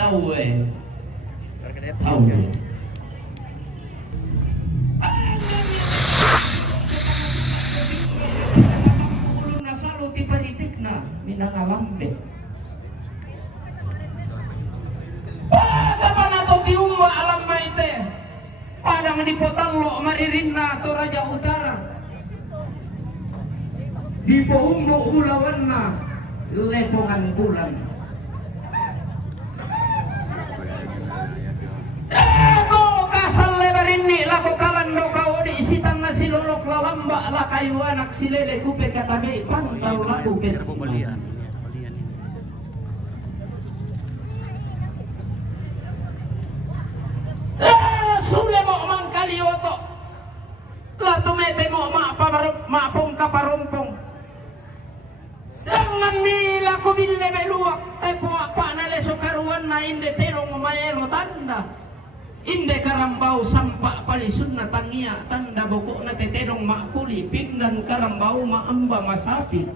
Tahu tahu. Ulun nasalo ti paritik na minangalambe. Dapat nato ti umwa alam maite. Padang di Potallo maririnna to Raja Utara. Di Bohumbo ulawan na lepongan bulan. Ini lako kalando kau di isitang na silolok lalamba la kayu anak silele kupe katabe pantal laku besima. Sule mo mang kalioto lato mete mo maapong kaparumpong langan nila ko bille meluak tepo apa na leso karuan na inde terong mayelo tanda inde karambau sampak palisun na tangia tanda bokok na teterong makuli pindan karambau maamba masapi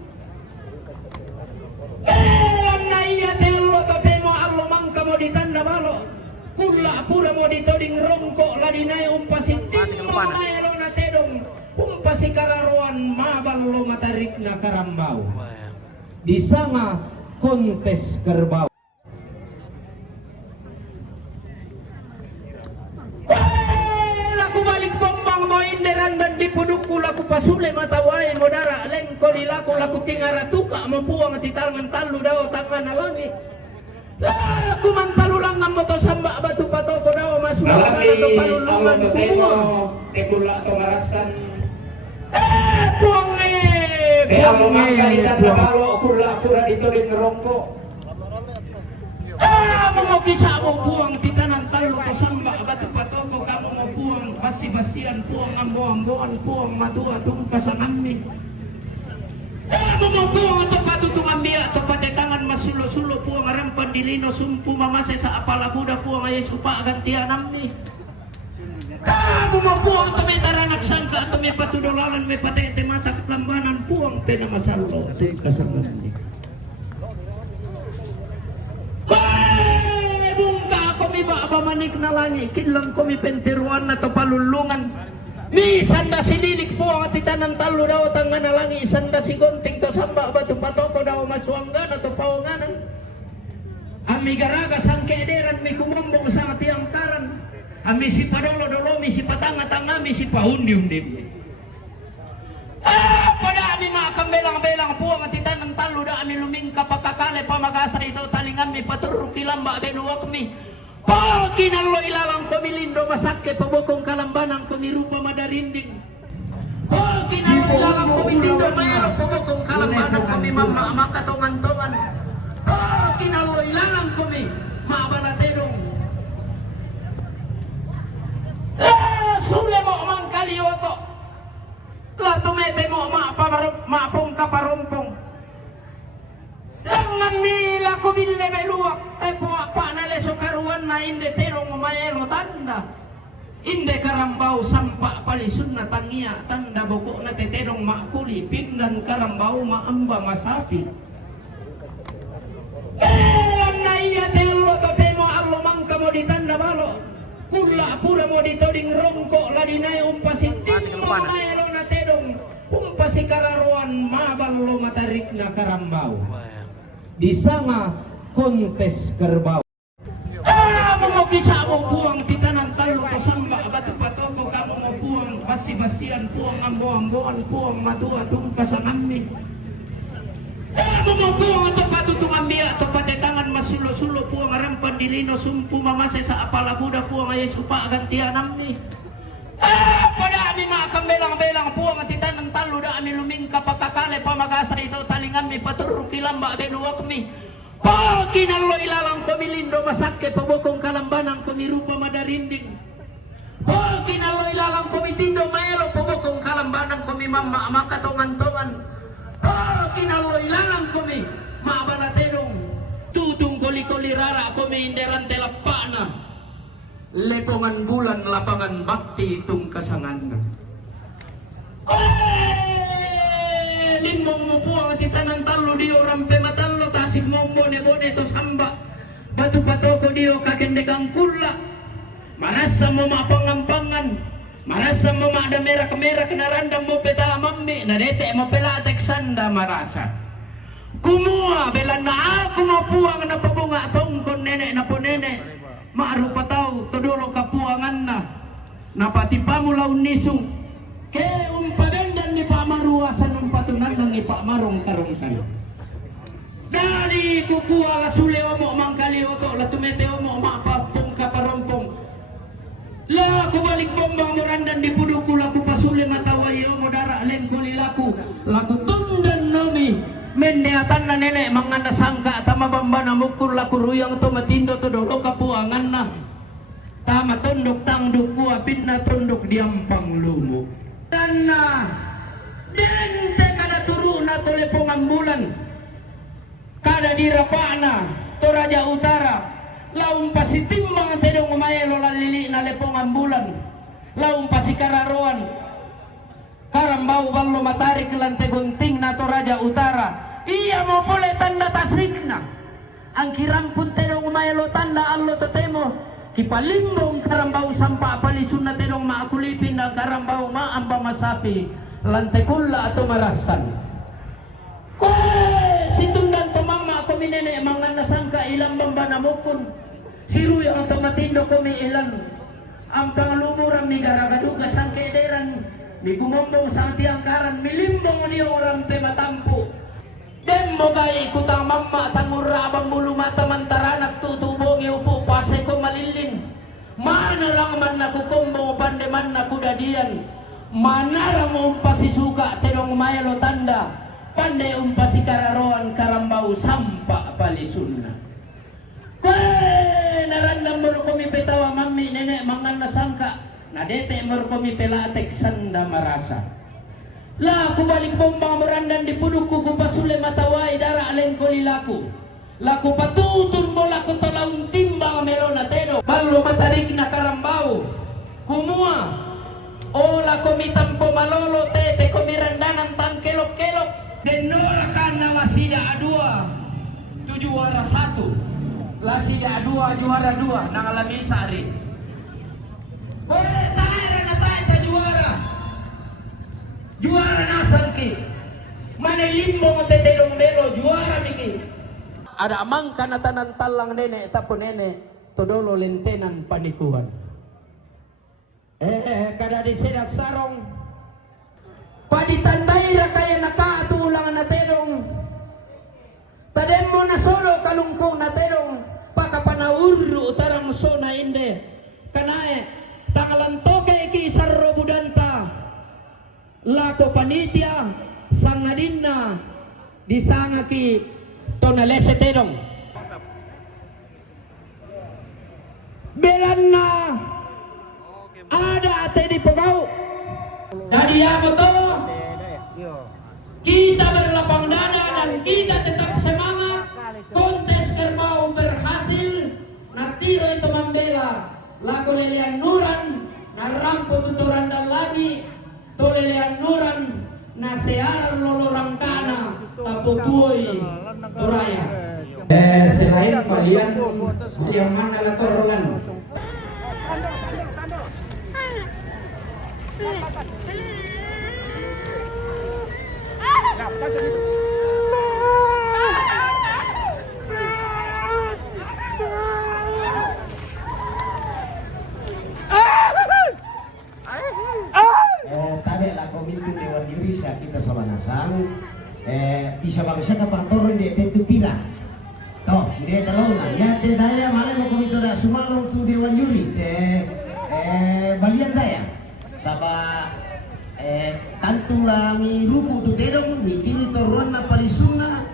elan na iya telo tope mo allo mangka mo ditanda balo kula pura mo ditoding rongko ladinay umpasin timmo mayelo na tedong umpasi kararuan maballo matarik na karambau di sana kontes kerbau. Dan di pudukku laku pasule matawai modara lengko dilaku laku tingara tuka mempuang ti tangan talu daw tangan alangi laku mantalu langan moto samba batu patoko daw masuk atau palulungan kumo tekula pemarasan puang alo mangka ditanda balo kula pura ditoling rongko mau kisah mau buang ti tanan talu to samba batu patoko kamu mau buang basi-basian puang ambo-amboan puang matua tung pasangammi mau puang atau patutung ambia atau pada tangan masulo-sulo puang rampan dilino sumpu mamase sa apala buda puang ayah supa gantian ammi kamu mau puang atau may taranak sangka atau may patudolanan may patete mata kelambanan puang pena masalo atau kasangammi manik na langi kinlang ko mi penteruan na to palulungan mi sanda sililik po ang titanan talo daw tangan na langi sanda si gonting to samba batu patoko daw maswanggan na to paunganan ami garaga sangkederan mi kumambong sa tiang karan ami si padolo dolo mi si patanga-tanga mi si pahundi-hundi pada ami makambelang-belang po ang titanan talo da ami lumingka pakakale pamagasa ito talingan mi paturukilamba beluwak mi Kinalo ilalang komilindo masake pabokong kalambanang kumirupa madarinding. Kinalo ilalang komilindo mayro pabokong kalambanang kami mama makatongan-tongan. Kinalo ilalang kami maabanaterong. Sule mo mang kalioto. Lato mete mo maapong kaparumpong. Langan nila ko bille meluak tepo apa na leso karuan na inde terong mayelo tanda inde karambau sampak palisun na tangia tanda bokok na teterong makuli pindan karambau maamba masapi elan na iya telo tope mo allo mangka mo ditanda balo kula pura mo ditoding rongko ladinay umpasin timmo mayelo na tedong umpasi kararuan maballo matarik na karambau di sana kontes kerbau mau kisah mau buang titanan talo to samba batu patoko kamu mau buang basi-basian puang ambo-amboan puang matua tung pasangammi mau buang atau patutung ambia atau pada tangan masulo-sulo puang rampan dilino sumpu mamase sa apala buda puang ayah supa gantian ammi pada ami makambelang-belang puang titanan talo da ami lumingka pakakale pamagasa ito talingan mi paturukilamba beluwak mi kinalo ilalang komilindo masake pabokong kalambanang kumirupa madarinding kinalo ilalang komitindo mayro pabokong kalambanang kumi mama makatongan-tongan kinalo ilalang kumi maabanaterong tutung koli-koli rara kumi inderan telapana lepongan bulan lapangan bakti tung kasangan limbong mo po ang titanan talo di orang pematalo tasig mong bone-bone to samba Hatu patoko dio kakendegang kula. Marasa mo mapangampangan. Marasa mo ada merah kemerah kenarandam mo peta mammi. Nadete mo pelatek sanda marasa. Kumua bela na ako mapuang na pabunga tongkon nenek na po nenek. Maarupa tao todolo kapuangan na. Napatipa mo laun nisong. Ke umpagandan ni pamaruasan ng patunan ng ipamarong karungsan. Dari kukuha la suleo mo mangkalioto la tumeteo mo mapapong kaparompong. La kubalik bomba morandan di puduku laku pasule matawayo mo dara lengko lilaku laku tundan nomi mendeatan na nenek manganda sangka tama bamba na mukul laku ruyang to matindo to dolo kapuangan na tama tunduk tangduk kuapin na tunduk diampang lumu dan na dente kada turu na tole pengambulan kada dirapana to Raja Utara laung pasitimbang tedong umayelo lalili na lepong ambulan laung pasikararuan karambau ballo matarik lante gunting na to Raja Utara iya mo pole tanda tasrikna ang kirampun tedong umayelo tanda allo totemo kipalimbong karambau sampa palisun na tedong maakulipin na karambau maamba masapi lante kulla atau marasan situndan pamama ako minene mga nasangka ilang bamba na mukun siru yang atau matindo ko may ilan ang pangalumurang ni garagaduga sang kederan ni gumombong sa tiangkaran milimbong ni orang pe matampu dem mo gay kutang mamma tangurabang mulu mata mantaranak tutubong iupo pase ko malilin mana lang man nakukumbo pandeman nakudadian mana mo pasisuka tenong mayalo tanda pandai pasikararoan karambau sampa palisunna narandam mo kami petawa mami nenek mangan nasangka nadete mo kami pelatek sanda marasa la kubalik bomba morandan di puduku kupasule matawai dara alengko lilaku laku patutun mo laku talaung timbang melona teno ballo matarik na karambau kumua ola komitampo malolo tete komirandanan tang kelok-kelok denora kana lasida adua juara 1 Lasida dua juara 2 nang alami sari. Boleh tahan na tayo juara. Juara nasan ki. Mana limbo mo tetelong melo juara niki. Ada amang kanatanan talang nenek tapo nenek todolo lentenan panikuan. Kada di seda sarong. Paditandai ra kaya nakatulang na tedong. Tadem mo na solo kalungkong na tedong. Pakapanawuru utarang sona inde kanae tangalantoke ki sarro budanta lako panitia sangadinna disanga ki tonalese tedong belanna ada ate di pegau jadi apa to kita berlapang dada dan kita tetap semangat kontes kerbau berhasil natiro itu membela lagu lelean nuran narampo tuturan dan lagi to lelean nuran nasearan lolorang kana taputuoi toraya selain kalian yang mana latorolan tabe la komite dewan juri sa kita sama nasang bisa bangsa kapatoro de tentu pira to dia dalona ya de daya male mo komite da sumalo tu dewan juri balian daya saba tantu la mi rupu tu dedong mi tiri toron na palisuna